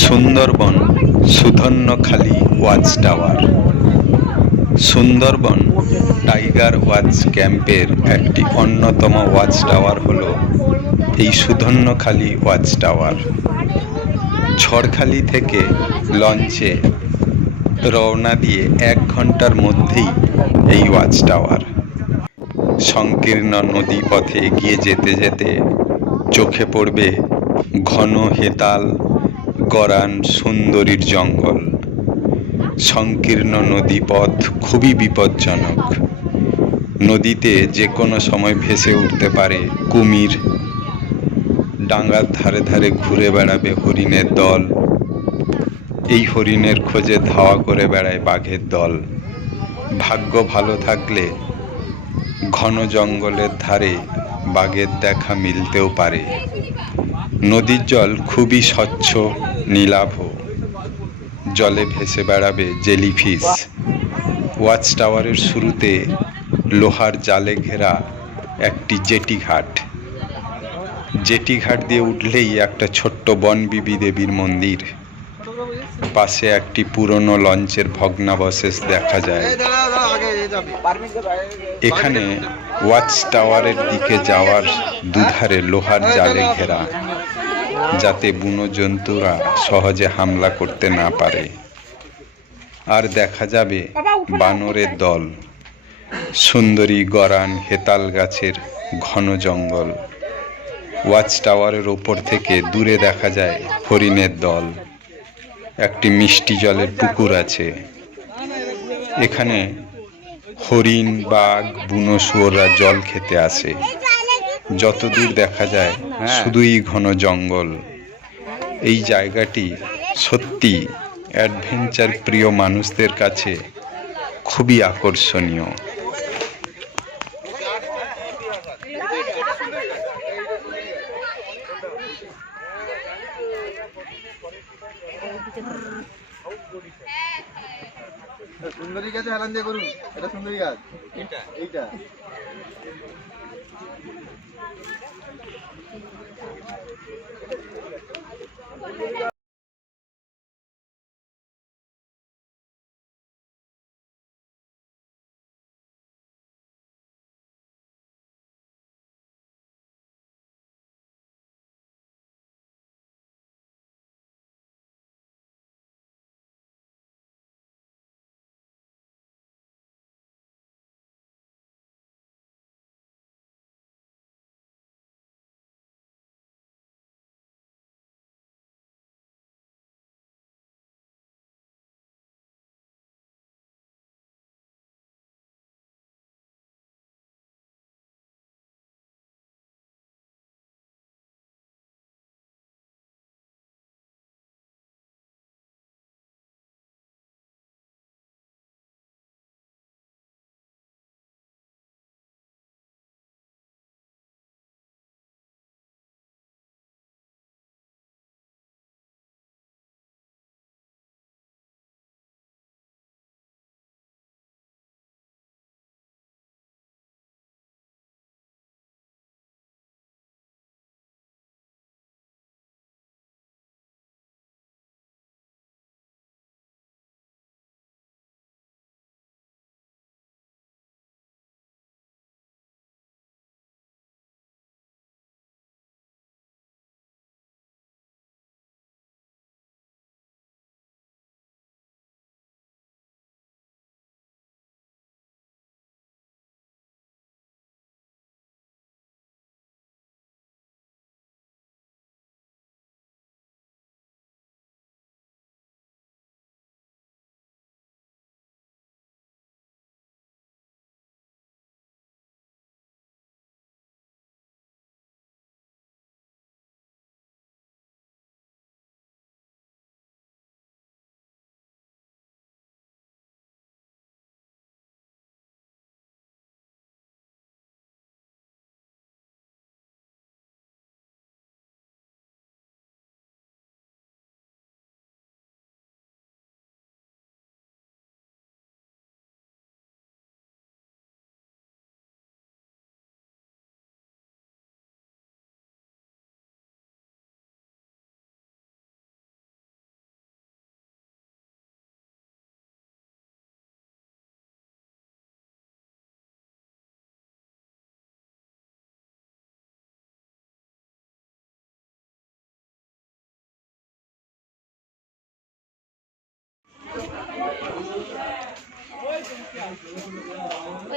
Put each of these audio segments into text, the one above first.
Sundarban Sudhanyakhali watch tower. Sundarban tiger watch ক্যাম্পের একটি অন্যতম ওয়াচ টাওয়ার হল এই সুধন্যখালি ওয়াচ টাওয়ার। ঝড়খালি থেকে লঞ্চে রওনা দিয়ে 1 ঘন্টার মধ্যেই এই ওয়াচ টাওয়ার। সংকীর্ণ নদী পথে এগিয়ে যেতে যেতে চোখে পড়বে ঘন হেতাল গরান সুন্দরীর জঙ্গল। সংকীর্ণ নদীপথ খুবই বিপজ্জনক। নদীতে যে কোনো সময় ভেসে উঠতে পারে কুমির। ডাঙার ধারে ধারে ঘুরে বেড়াবে হরিণের দল। এই হরিণের খোঁজে ধাওয়া করে বেড়ায় বাঘের দল। ভাগ্য ভালো থাকলে ঘন জঙ্গলের ধারে বাঘের দেখা মিলতেও পারে। নদীর জল খুবই স্বচ্ছ নীলাভ। জলে ভেসে বেড়াবে জেলিফিশ। ওয়াচ টাওয়ারের শুরুতে লোহার জালে ঘেরা একটি জেটি ঘাট। জেটি ঘাট দিয়ে উঠলেই একটা ছোট্ট বনবিবি দেবীর মন্দির। পাশে একটি পুরনো লঞ্চের ভগ্নাবশেষ দেখা যায়। এখানে ওয়াচ টাওয়ারের দিকে যাওয়ার দুধারে লোহার জালে ঘেরা, যাতে বুনো জন্তুরা সহজে হামলা করতে না পারে। আর দেখা যাবে বানরের দল, সুন্দরী গরান হেতাল গাছের ঘন জঙ্গল। ওয়াচ টাওয়ারের ওপর থেকে দূরে দেখা যায় হরিণের দল। একটি মিষ্টি জলের পুকুর আছে। এখানে হরিণ বাঘ বুনো শুয়োররা জল খেতে আসে। যতদূর দেখা যায় শুধুই ঘন জঙ্গল। এই জায়গাটি সত্যি অ্যাডভেঞ্চার প্রিয় মানুষদের কাছে খুবই আকর্ষণীয়। সুন্দরী গাছে হেলান দিয়ে করুন। এটা সুন্দরী গাছ, এইটা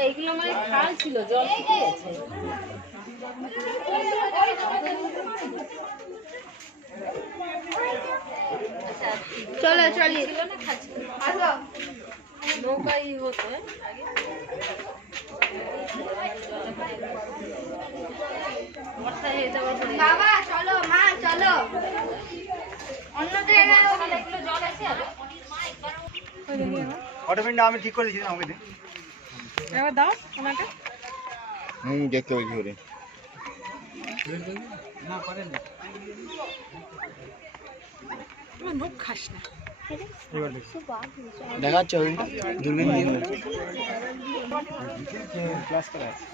এইগুলো মানে খাল ছিল, জল শুকিয়ে গেছে। চলো চলি নৌকাই হতো আগে। বাবা চলো, মা চলো, অন্য জায়গায় জল আছে। অটোপিনটা আমি ঠিক করে দিয়েছিলাম, আমাকে দে। এবার দাও ওনাকে। দেখতে ওই ঘুরে নখ খাস না। দেখাচ্ছে দূরবীন দিয়ে ক্লাস করা আছে।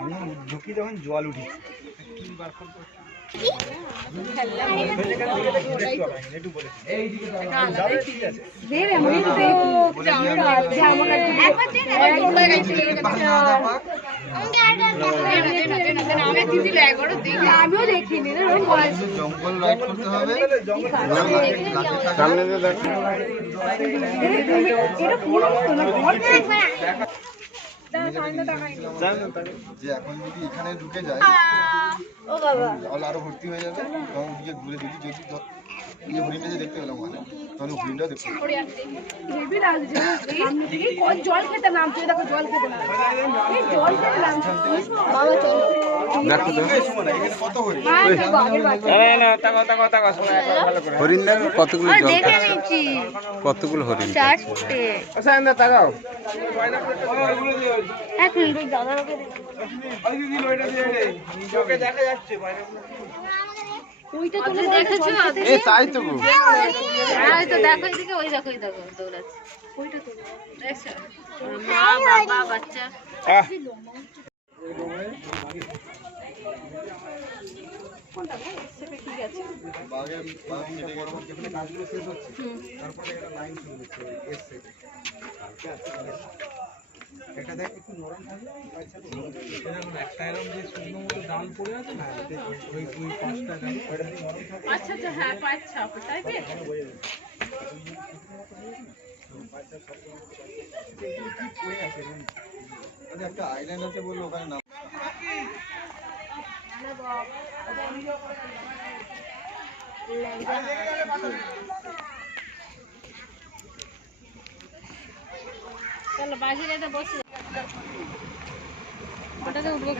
আমি ঢুকি যখন জল উঠি আমিও দেখিনি, জঙ্গল রাইড করতে হবে। সামনে দিয়ে দেখো যে এখন যদি এখানে ঢুকে যায় জল আরো ভর্তি হয়ে যাবে, তখন ওদিকে ঘুরে যদি হরিণটা যে দেখতে পেলাম মানে তাহলে হরিণটাও দেখতে জল খেতে নামছে, দেখো জল খেতে নামছে, জল খেতে নামছে। কত হরিণ হরিণ দেখো কতগুলো জল খাচ্ছে। কতগুলো হরিণ চারটে। এক মিনিট দাদা তাই তো দেখো এদিকে, ওই দেখো দৌড়াচ্ছে, ওইটা তো দেখছো মা বাবা বাচ্চা। ঠিক আছে এটা দেখ একটু নরম থাকবে, একটা এরকম যে শুকনো মতো ডাল পড়ে আছে না, ওই পাঁচটা ডাল ওটা যদি নরম থাকে। আচ্ছা আচ্ছা, হ্যাঁ পাঁচ ছাপ তাই তো। একটা আইল্যান্ড আছে বললো, ওখানে নাম চলো বাহিরে বসে ওটাতে উঠবো।